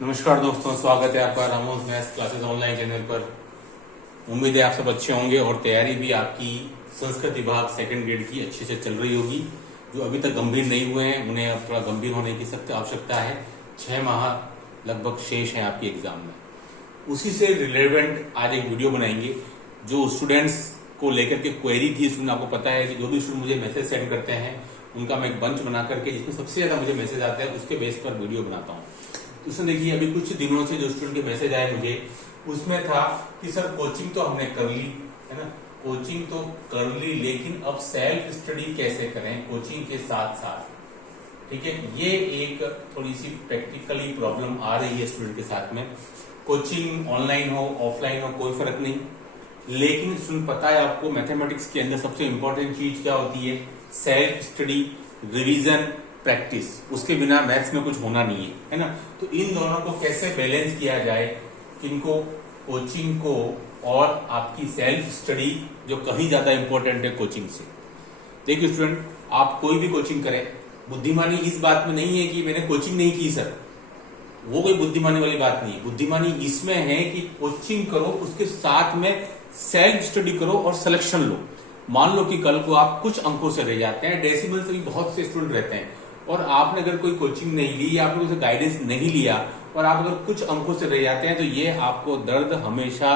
नमस्कार दोस्तों, स्वागत है आपका Ramos maths classes online channel पर। उम्मीद है आप सब अच्छे होंगे और तैयारी भी आपकी संस्कृत विभाग सेकंड ग्रेड की अच्छे से चल रही होगी। जो अभी तक गंभीर नहीं हुए हैं उन्हें अब थोड़ा गंभीर होने की सख्त आवश्यकता है। 6 माह लगभग शेष हैं आपके एग्जाम में। उसी से रिलेवेंट आज एक वीडियो बनाएंगे जो स्टूडेंट्स को लेकर के क्वेरी थी। स्टूडेंट, आपको पता है कि जो भी स्टूडेंट मुझे मैसेज सेंड करते हैं उनका मैं एक बंच बना करके जिसमें सबसे ज्यादा मुझे मैसेज आते हैं उसके बेस पर वीडियो बनाता हूँ। उसमें देखिए, अभी कुछ दिनों से जो स्टूडेंट के मैसेज आए मुझे, उसमें था कि सर कोचिंग तो हमने कर ली है ना, कोचिंग तो कर ली, लेकिन अब सेल्फ स्टडी कैसे करें कोचिंग के साथ साथ। ठीक है, ये एक थोड़ी सी प्रैक्टिकली प्रॉब्लम आ रही है स्टूडेंट के साथ में। कोचिंग ऑनलाइन हो ऑफलाइन हो कोई फर्क नहीं, लेकिन स्टूडेंट पता है आपको मैथमेटिक्स के अंदर सबसे इंपॉर्टेंट चीज क्या होती है? Self study, revision, practice. उसके बिना मैथ्स में कुछ होना नहीं है ना। तो इन दोनों को कैसे बैलेंस किया जाए, किनको, कोचिंग को और आपकी सेल्फ स्टडी जो कहीं ज्यादा इंपॉर्टेंट है कोचिंग से। देखिए स्टूडेंट, आप कोई भी कोचिंग करें, बुद्धिमानी इस बात में नहीं है कि मैंने कोचिंग नहीं की सर, वो कोई बुद्धिमानी वाली बात नहीं है। बुद्धिमानी इसमें है कि कोचिंग करो, उसके साथ में सेल्फ स्टडी करो और सिलेक्शन लो। मान लो कि कल को आप कुछ अंकों से रह जाते हैं, डेसिमल से भी बहुत से स्टूडेंट रहते हैं, और आपने अगर कोई कोचिंग नहीं ली या आपने कोई गाइडेंस नहीं लिया और आप अगर कुछ अंकों से रह जाते हैं तो ये आपको दर्द हमेशा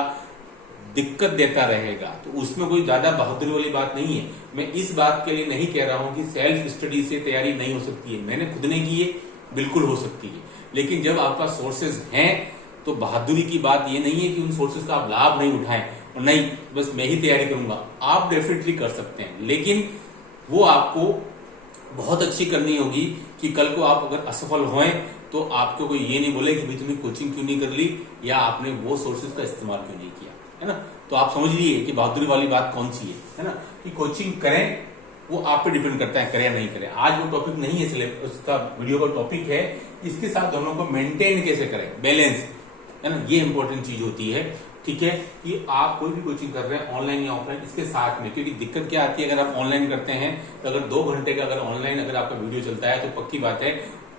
दिक्कत देता रहेगा। तो उसमें कोई ज्यादा बहादुरी वाली बात नहीं है। मैं इस बात के लिए नहीं कह रहा हूं कि सेल्फ स्टडी से तैयारी नहीं हो सकती है, मैंने खुद ने की है, बिल्कुल हो सकती है। लेकिन जब आपका सोर्सेज हैं तो बहादुरी की बात ये नहीं है कि उन सोर्सेज का आप लाभ नहीं उठाएं और नहीं बस मैं ही तैयारी करूंगा। आप डेफिनेटली कर सकते हैं, लेकिन वो आपको बहुत अच्छी करनी होगी कि कल को आप अगर असफल हों तो आपको कोई ये नहीं बोले कि भाई तुमने कोचिंग क्यों नहीं कर ली या आपने वो सोर्सेज का इस्तेमाल क्यों नहीं किया, है ना। तो आप समझ लीजिए कि बहादुरी वाली बात कौन सी है ना। कि कोचिंग करें वो आप पे डिपेंड करता है, करें या नहीं करें। आज वो टॉपिक नहीं है, इसलिए उसका वीडियो का टॉपिक है इसके साथ दोनों को मेंटेन कैसे करें, बैलेंस, है ना। ये इंपॉर्टेंट चीज होती है। ठीक है, कि आप कोई भी कोचिंग कर रहे हैं ऑनलाइन या ऑफलाइन, इसके साथ में, क्योंकि दिक्कत क्या आती है अगर आप ऑनलाइन करते हैं तो अगर 2 घंटे का अगर ऑनलाइन अगर आपका वीडियो चलता है तो पक्की बात है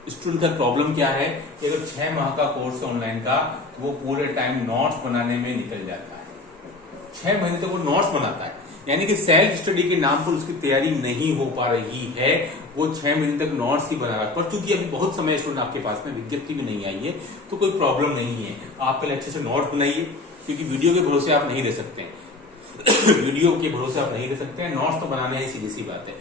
स्टूडेंट का प्रॉब्लम क्या है कि अगर 6 माह का कोर्स है ऑनलाइन का, वो पूरे टाइम नोट्स बनाने में निकल जाता है। 6 महीने तक वो नोट्स बनाता है, यानी कि सेल्फ स्टडी के नाम पर उसकी तैयारी नहीं हो पा रही है, वो 6 महीने तक नोट्स ही बना रहा है। पर चूंकि अभी बहुत समय स्टूडेंट आपके पास में विज्ञप्ति भी नहीं आई है तो कोई प्रॉब्लम नहीं है। आप पहले अच्छे से नोट्स बनाइए, क्योंकि वीडियो के भरोसे आप नहीं रह सकते हैं। वीडियो के भरोसे आप नहीं रह सकते हैं, नोट्स तो बनाने हैं, सीधी सी बात है।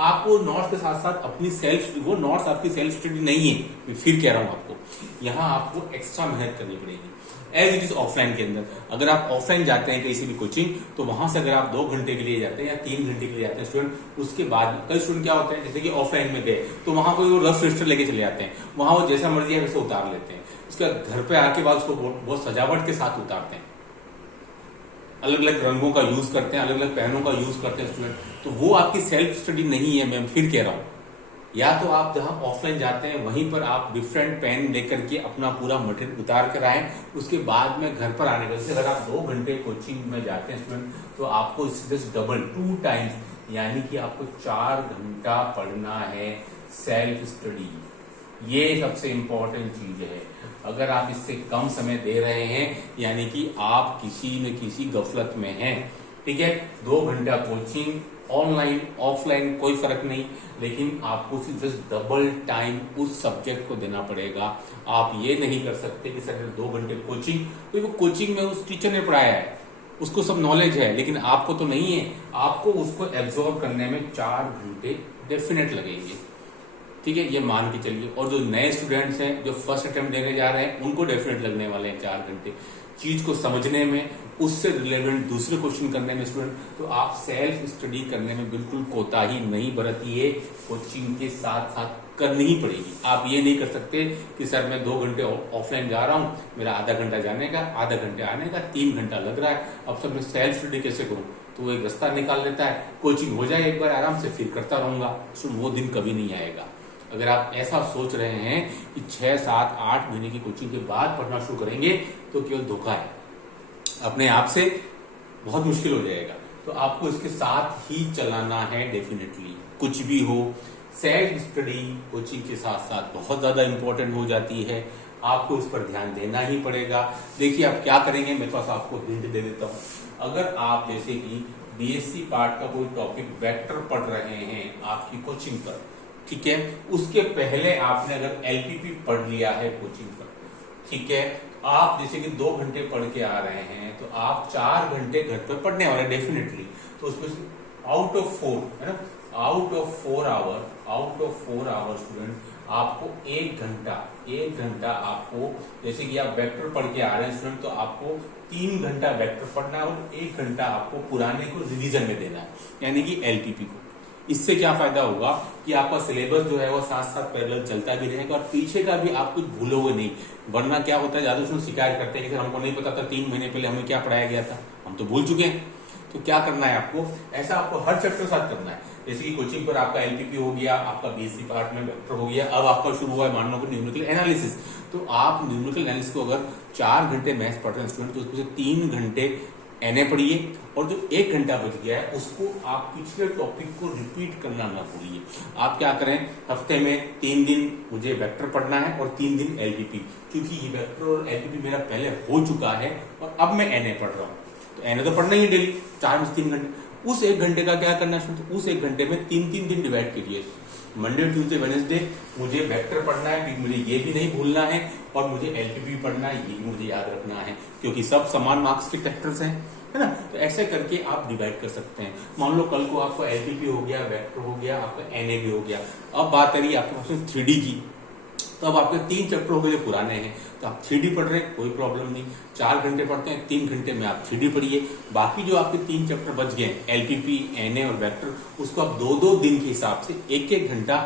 आपको नोट्स के साथ साथ अपनी सेल्फ, वो नोट्स आपकी सेल्फ स्टडी नहीं है, मैं फिर कह रहा हूं आपको, यहाँ आपको एक्स्ट्रा मेहनत करनी पड़ेगी एज इट इज ऑफलाइन के अंदर। अगर आप ऑफलाइन जाते हैं कहीं भी कोचिंग, तो वहां से अगर आप 2 घंटे के लिए जाते हैं या 3 घंटे के लिए जाते हैं स्टूडेंट, उसके बाद कई स्टूडेंट क्या होते हैं जैसे कि ऑफलाइन में गए तो वहां कोई वो रफ रजिस्टर लेके चले जाते हैं, वहां वो जैसा मर्जी है वैसे उतार लेते हैं। उसके बाद घर पे आके बाद उसको बहुत सजावट के साथ उतारते हैं, अलग अलग रंगों का यूज करते हैं, अलग अलग पेनों का यूज करते हैं स्टूडेंट। तो वो आपकी सेल्फ स्टडी नहीं है, मैं फिर कह रहा हूं। या तो आप जहां ऑफलाइन जाते हैं वहीं पर आप डिफरेंट पेन लेकर के अपना पूरा मटेरियल उतार कर आए, उसके बाद में घर पर आने का, जैसे अगर आप 2 घंटे कोचिंग में जाते हैं स्टूडेंट तो आपको इससे डबल 2 टाइम्स, यानी कि आपको 4 घंटा पढ़ना है सेल्फ स्टडी। ये सबसे इंपॉर्टेंट चीज है। अगर आप इससे कम समय दे रहे हैं यानी कि आप किसी न किसी गफलत में हैं। ठीक है, 2 घंटा कोचिंग, ऑनलाइन ऑफलाइन कोई फर्क नहीं, लेकिन आपको सिर्फ डबल टाइम उस सब्जेक्ट को देना पड़ेगा। आप ये नहीं कर सकते कि सर 2 घंटे कोचिंग, तो वो कोचिंग में उस टीचर ने पढ़ाया है, उसको सब नॉलेज है, लेकिन आपको तो नहीं है। आपको उसको एब्जॉर्ब करने में 4 घंटे डेफिनेट लगेंगे। ठीक है, ये मान के चलिए। और जो नए स्टूडेंट्स हैं जो फर्स्ट अटेम्प्ट देने जा रहे हैं उनको डेफिनेट लगने वाले हैं 4 घंटे चीज को समझने में, उससे रिलेवेंट दूसरे क्वेश्चन करने में स्टूडेंट। तो आप सेल्फ स्टडी करने में बिल्कुल कोताही नहीं बरतिए, कोचिंग के साथ साथ करनी ही पड़ेगी। आप ये नहीं कर सकते कि सर मैं 2 घंटे ऑफलाइन जा रहा हूँ, मेरा आधा घंटा जाने का, आधा घंटे आने का, 3 घंटा लग रहा है, अब सर मैं सेल्फ स्टडी कैसे करूँ? तो वो एक रास्ता निकाल लेता है, कोचिंग हो जाए एक बार आराम से, फिर करता रहूंगा। सो वो दिन कभी नहीं आएगा। अगर आप ऐसा सोच रहे हैं कि 6, 7, 8 महीने की कोचिंग के बाद पढ़ना शुरू करेंगे तो केवल धोखा है, अपने आप से बहुत मुश्किल हो जाएगा। तो आपको इसके साथ ही चलाना है डेफिनेटली। कुछ भी हो, सेल्फ स्टडी कोचिंग के साथ साथ बहुत ज्यादा इंपॉर्टेंट हो जाती है। आपको इस पर ध्यान देना ही पड़ेगा। देखिए आप क्या करेंगे, मेरे पास आपको हिंट दे देता हूँ। अगर आप जैसे कि बीएससी पार्ट का कोई टॉपिक वेक्टर पढ़ रहे हैं आपकी कोचिंग पर, ठीक है, उसके पहले आपने अगर एलपीपी पढ़ लिया है कोचिंग पर, ठीक है, आप जैसे कि 2 घंटे पढ़ के आ रहे हैं तो आप 4 घंटे घर पर पढ़ने वाले डेफिनेटली, तो उसमें से आउट ऑफ 4 है ना, आउट ऑफ 4 आवर स्टूडेंट आपको 1 घंटा आपको, जैसे कि आप वेक्टर पढ़ के आ रहे हैं स्टूडेंट, तो आपको 3 घंटा वेक्टर पढ़ना है और 1 घंटा आपको पुराने को रिवीजन में देना है, यानी कि एलपीपी को। इससे क्या फायदा होगा कि आपका सिलेबस जो है वो साथ साथ पैरेलल चलता भी रहेगा और पीछे का भी आप कुछ भूलोगे नहीं। वरना क्या होता है, ज्यादा उसमें शिकायत करते हैं कि सर हमको नहीं पता था 3 महीने पहले हमें क्या पढ़ाया गया था, हम तो भूल चुके हैं। तो क्या करना है आपको, ऐसा आपको हर चैप्टर के साथ करना है। जैसे कि कोचिंग पर आपका एलपीपी हो गया, आपका बीएससी पार्ट में वेक्टर हो गया, अब आपका शुरू हुआ है मान लो न्यूमेरिकल एनालिसिस। तो आप न्यूमेरिकल एनालिसिस को अगर 4 घंटे मैथ्स पढ़ रहे हैं स्टूडेंट, तो उसमें से 3 घंटे एनए पढ़िए और जो 1 घंटा बच गया है उसको आप पिछले टॉपिक को रिपीट करना ना भूलिए। आप क्या करें, हफ्ते में 3 दिन मुझे वेक्टर पढ़ना है और 3 दिन एलपीपी, क्योंकि ये वेक्टर और एलपीपी मेरा पहले हो चुका है और अब मैं एनए पढ़ रहा हूँ, तो एनए तो पढ़ना ही है डेली 4 में से 3 घंटे। उस 1 घंटे का क्या करना है, उस 1 घंटे में 3-3 दिन डिवाइड करिए। मंडे ट्यूसडे वेडनेसडे मुझे वेक्टर पढ़ना है, मुझे ये भी नहीं भूलना है, और मुझे एलपीपी पढ़ना है, ये भी मुझे याद रखना है, क्योंकि सब समान मार्क्स के चैप्टर्स हैं, है ना। तो ऐसे करके आप डिवाइड कर सकते हैं। मान लो कल को आपका एलपीपी हो गया, वेक्टर हो गया, आपका एनए भी हो गया। अब बात आ रही है आपके पास 3D की, तो अब आपके 3 चैप्टर हो गए जो पुराने हैं, तो आप 3D पढ़ रहे हैं, कोई प्रॉब्लम नहीं, 4 घंटे पढ़ते हैं, 3 घंटे में आप 3D पढ़िए। बाकी जो आपके 3 चैप्टर बच गए एलपीपी, एनए और वेक्टर, उसको आप 2-2 दिन के हिसाब से 1-1 घंटा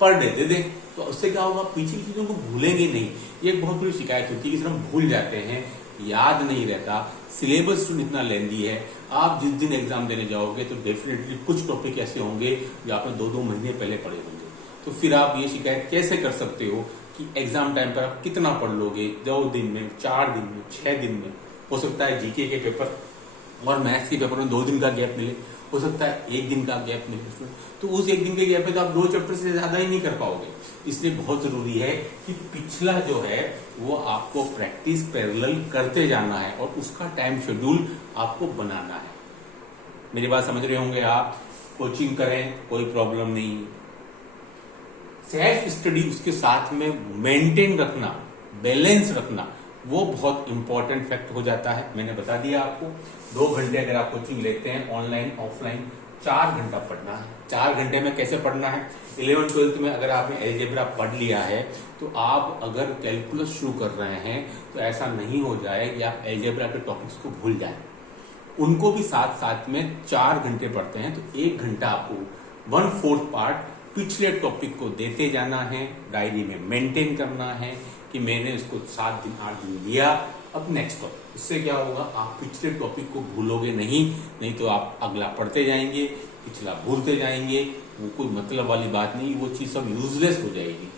पर डे दे दें। तो उससे क्या होगा, पीछे की चीजों को भूलेंगे नहीं। ये एक बहुत बड़ी शिकायत होती है कि सर हम भूल जाते हैं, याद नहीं रहता, सिलेबस इतना लेंदी है। आप जिस दिन एग्जाम देने जाओगे तो डेफिनेटली कुछ टॉपिक ऐसे होंगे जो आपने 2-2 महीने पहले पढ़े होंगे। तो फिर आप ये शिकायत कैसे कर सकते हो कि एग्जाम टाइम पर आप कितना पढ़ लोगे, 2 दिन में, 4 दिन में, 6 दिन में। हो सकता है जीके के पेपर और मैथ्स के पेपर में 2 दिन का गैप मिले, हो सकता है 1 दिन का गैप मिले, तो उस 1 दिन के गैप में तो आप 2 चैप्टर से ज्यादा ही नहीं कर पाओगे। इसलिए बहुत जरूरी है कि पिछला जो है वो आपको प्रैक्टिस पैरेलल करते जाना है और उसका टाइम शेड्यूल आपको बनाना है। मेरी बात समझ रहे होंगे आप। कोचिंग करें, कोई प्रॉब्लम नहीं, सेल्फ स्टडी उसके साथ में मेंटेन रखना, बैलेंस रखना, वो बहुत इंपॉर्टेंट फैक्ट हो जाता है। मैंने बता दिया आपको, 2 घंटे अगर आप कोचिंग लेते हैं ऑनलाइन ऑफलाइन, 4 घंटा पढ़ना है। 4 घंटे में कैसे पढ़ना है, 11th-12th में अगर आपने एलजेब्रा पढ़ लिया है तो आप अगर कैलकुलस शुरू कर रहे हैं तो ऐसा नहीं हो जाए कि आप एलजेब्रा के टॉपिक्स को भूल जाएं। उनको भी साथ साथ में 4 घंटे पढ़ते हैं तो 1 घंटा आपको 1/4 पार्ट पिछले टॉपिक को देते जाना है, डायरी में मेंटेन करना है कि मैंने इसको 7 दिन 8 दिन लिया, अब नेक्स्ट टॉपिक। इससे क्या होगा, आप पिछले टॉपिक को भूलोगे नहीं तो आप अगला पढ़ते जाएंगे, पिछला भूलते जाएंगे, वो कोई मतलब वाली बात नहीं, वो चीज सब यूजलेस हो जाएगी।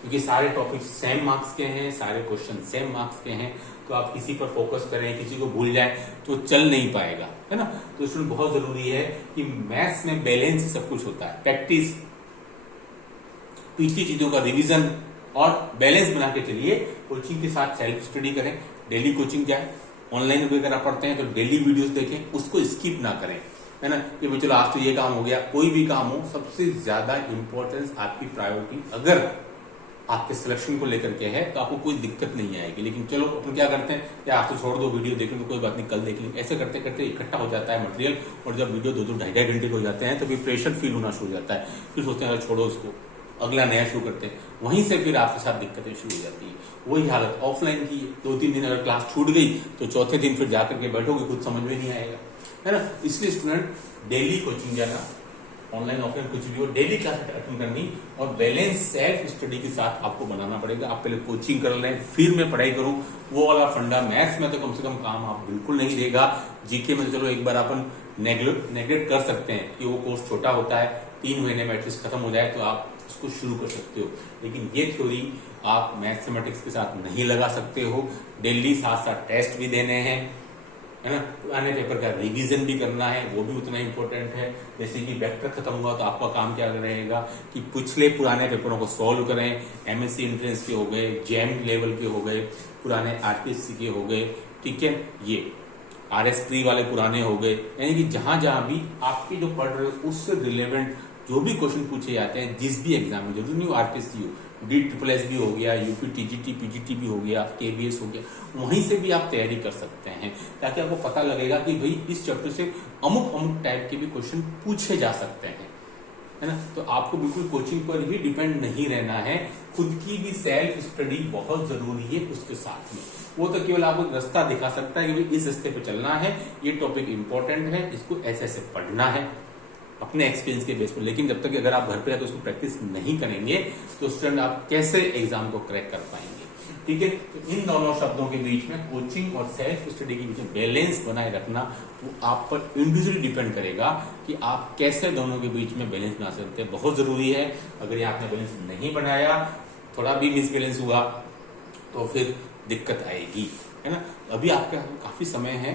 क्योंकि सारे टॉपिक सेम मार्क्स के हैं, सारे क्वेश्चन सेम मार्क्स के हैं, तो आप किसी पर फोकस करें, किसी को भूल जाए तो चल नहीं पाएगा, है ना। तो इसमें बहुत जरूरी है कि मैथ्स में बैलेंस ही सब कुछ होता है, प्रैक्टिस, पिछली चीजों का रिवीजन और बैलेंस बना के चलिए। कोचिंग के साथ सेल्फ स्टडी करें, डेली कोचिंग जाए, ऑनलाइन भी अगर आप पढ़ते हैं तो डेली वीडियोस देखें, उसको स्किप ना करें, है ना। कि भाई चलो आज तो ये काम हो गया, कोई भी काम हो, सबसे ज्यादा इंपॉर्टेंस आपकी प्रायोरिटी अगर आपके सिलेक्शन को लेकर के है तो आपको कोई दिक्कत नहीं आएगी। लेकिन चलो अपन क्या करते हैं, या आप तो छोड़ दो, वीडियो देखें तो कोई बात नहीं, कल देख लेंगे, ऐसे करते करते इकट्ठा हो जाता है मटेरियल, और जब वीडियो 2-2 ढाई घंटे हो जाते हैं तो फिर प्रेशर फील होना शुरू हो जाता है, फिर सोचते हैं छोड़ो उसको, अगला नया शुरू करते हैं। वहीं से फिर आपके साथ दिक्कतें शुरू हो जाती है। वही हालत ऑफलाइन की, 2-3 दिन अगर क्लास छूट गई तो चौथे दिन फिर जाकर के बैठोगे, कुछ समझ में नहीं आएगा, है ना। इसलिए स्टूडेंट डेली कोचिंग जाना, ऑनलाइन ऑफलाइन कुछ भी हो, डेली क्लास अटेंड करनी, और बैलेंस सेल्फ स्टडी के साथ आपको बनाना पड़ेगा। आप पहले कोचिंग कर रहे हैं, फिर मैं पढ़ाई करूं, वो वाला फंडा मैथ्स में तो कम से कम काम आप बिल्कुल नहीं देगा। जीके में तो चलो एक बार अपन नेग्लेक्ट कर सकते हैं कि वो कोर्स छोटा होता है, 3 महीने में एटलीस्ट खत्म हो जाए तो आप उसको शुरू कर सकते हो। लेकिन ये थ्योरी आप मैथमेटिक्स के साथ नहीं लगा सकते हो। डेली साथ साथ टेस्ट भी देने हैं, है ना। पुराने पेपर का रिवीजन भी करना है, वो भी उतना इंपॉर्टेंट है। जैसे कि वेक्टर खत्म हुआ तो आपका काम क्या रहेगा कि पिछले पुराने पेपरों को सॉल्व करें। एमएससी एंट्रेंस के हो गए, जैम लेवल के हो गए, पुराने आरपीएससी के हो गए, ठीक है, ये आरएस प्री वाले पुराने हो गए। यानी कि जहां जहां भी आपके जो पढ़ रहे हो उससे रिलेवेंट जो भी क्वेश्चन पूछे जाते हैं जिस भी एग्जाम में, जरूरी नहीं आरपीएससी हो, DSSS भी हो गया, यूपी टीजीटी पीजीटी भी हो गया, केबीएस हो गया, वहीं से भी आप तैयारी कर सकते हैं, ताकि आपको पता लगेगा कि भाई इस चैप्टर से अमुक अमुक टाइप के भी क्वेश्चन पूछे जा सकते हैं, है ना। तो आपको बिल्कुल कोचिंग पर ही डिपेंड नहीं रहना है, खुद की भी सेल्फ स्टडी बहुत जरूरी है उसके साथ में। वो तो केवल आपको रास्ता दिखा सकता है कि भाई इस रास्ते पे चलना है, ये टॉपिक इंपॉर्टेंट है, इसको ऐसे ऐसे पढ़ना है अपने एक्सपीरियंस के बेस पर। लेकिन जब तक अगर आप घर पे रहकर उसको प्रैक्टिस नहीं करेंगे तो स्टूडेंट आप कैसे एग्जाम को क्रैक कर पाएंगे, ठीक है। तो इन दोनों शब्दों के बीच में, कोचिंग और सेल्फ स्टडी के बीच में बैलेंस बनाए रखना वो आप पर इंडिविजुअली डिपेंड करेगा कि आप कैसे दोनों के बीच में बैलेंस बना सकते हैं। बहुत जरूरी है, अगर ये आपने बैलेंस नहीं बनाया, थोड़ा भी मिसबैलेंस हुआ तो फिर दिक्कत आएगी, है ना। अभी आपका काफी समय है,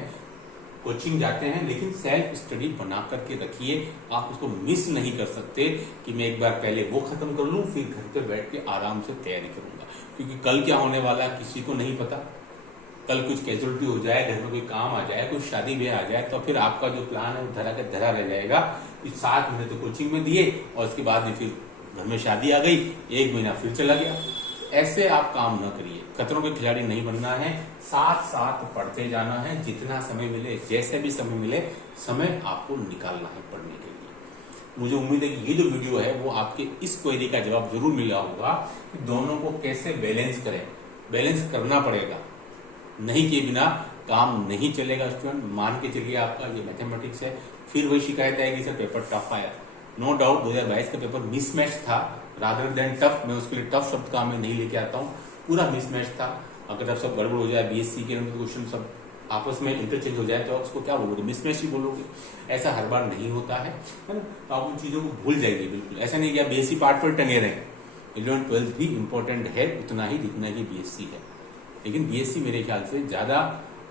कोचिंग जाते हैं, लेकिन सेल्फ स्टडी बना करके रखिए। आप उसको मिस नहीं कर सकते कि मैं एक बार पहले वो खत्म कर लूं, फिर घर पे बैठ के आराम से तैयारी करूंगा, क्योंकि कल क्या होने वाला है किसी को नहीं पता। कल कुछ कैजुअलिटी हो जाए, घर में कोई काम आ जाए, कोई शादी ब्याह आ जाए, तो फिर आपका जो प्लान है वो धरा के धरा रह जाएगा। 7 महीने तो कोचिंग में दिए और उसके बाद में फिर घर में शादी आ गई, 1 महीना फिर चला गया। ऐसे आप काम न करिए, खतरों के खिलाड़ी नहीं बनना है, साथ साथ पढ़ते जाना है, जितना समय मिले, जैसे भी समय मिले, समय आपको निकालना है पढ़ने के लिए। मुझे उम्मीद है कि ये जो वीडियो है वो आपके इस क्वेरी का जवाब जरूर मिला होगा कि दोनों को कैसे बैलेंस करें। बैलेंस करना पड़ेगा, नहीं किए बिना काम नहीं चलेगा। स्टूडेंट मान के चलिए आपका ये मैथमेटिक्स है, फिर वही शिकायत आएगी सर पेपर टफ आया। नो डाउट 2022 का पेपर मिसमैच था, रादर देन टफ। मैं उसके लिए टफ शब्द का मैं नहीं लेके आता हूँ, पूरा मिसमैच था। अगर अब सब गड़बड़ हो जाए, बीएससी के अंदर क्वेश्चन सब आपस में इंटरचेंज हो जाए तो उसको क्या बोलोगे, मिसमैच ही बोलोगे। ऐसा हर बार नहीं होता है ना। तो आप उन चीजों को भूल जाइए बिल्कुल। ऐसा नहीं कि बीएससी पार्ट पर टंगे रहे, 11th 12th भी इंपॉर्टेंट है उतना ही जितना ही बीएससी है। लेकिन बीएससी मेरे ख्याल से ज्यादा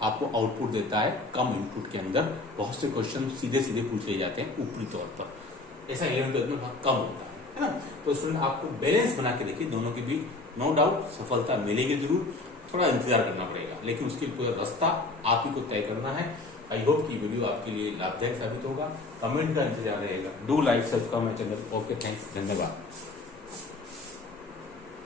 आपको आउटपुट देता है, कम इनपुट के अंदर बहुत से क्वेश्चन सीधे सीधे पूछ लिए जाते हैं ऊपरी तौर पर। ऐसा 11th 12th में बहुत कम होता है ना। तो स्टूडेंट आपको बैलेंस बना के देखिए दोनों के बीच, नो डाउट सफलता मिलेगी जरूर, थोड़ा इंतजार करना पड़ेगा, लेकिन उसके पूरा रास्ता आप ही को तय करना है। आई होप कि वीडियो आपके लिए लाभदायक साबित होगा। कमेंट का इंतजार रहेगा। Do like subscribe my channel. Okay, thanks, धन्यवाद।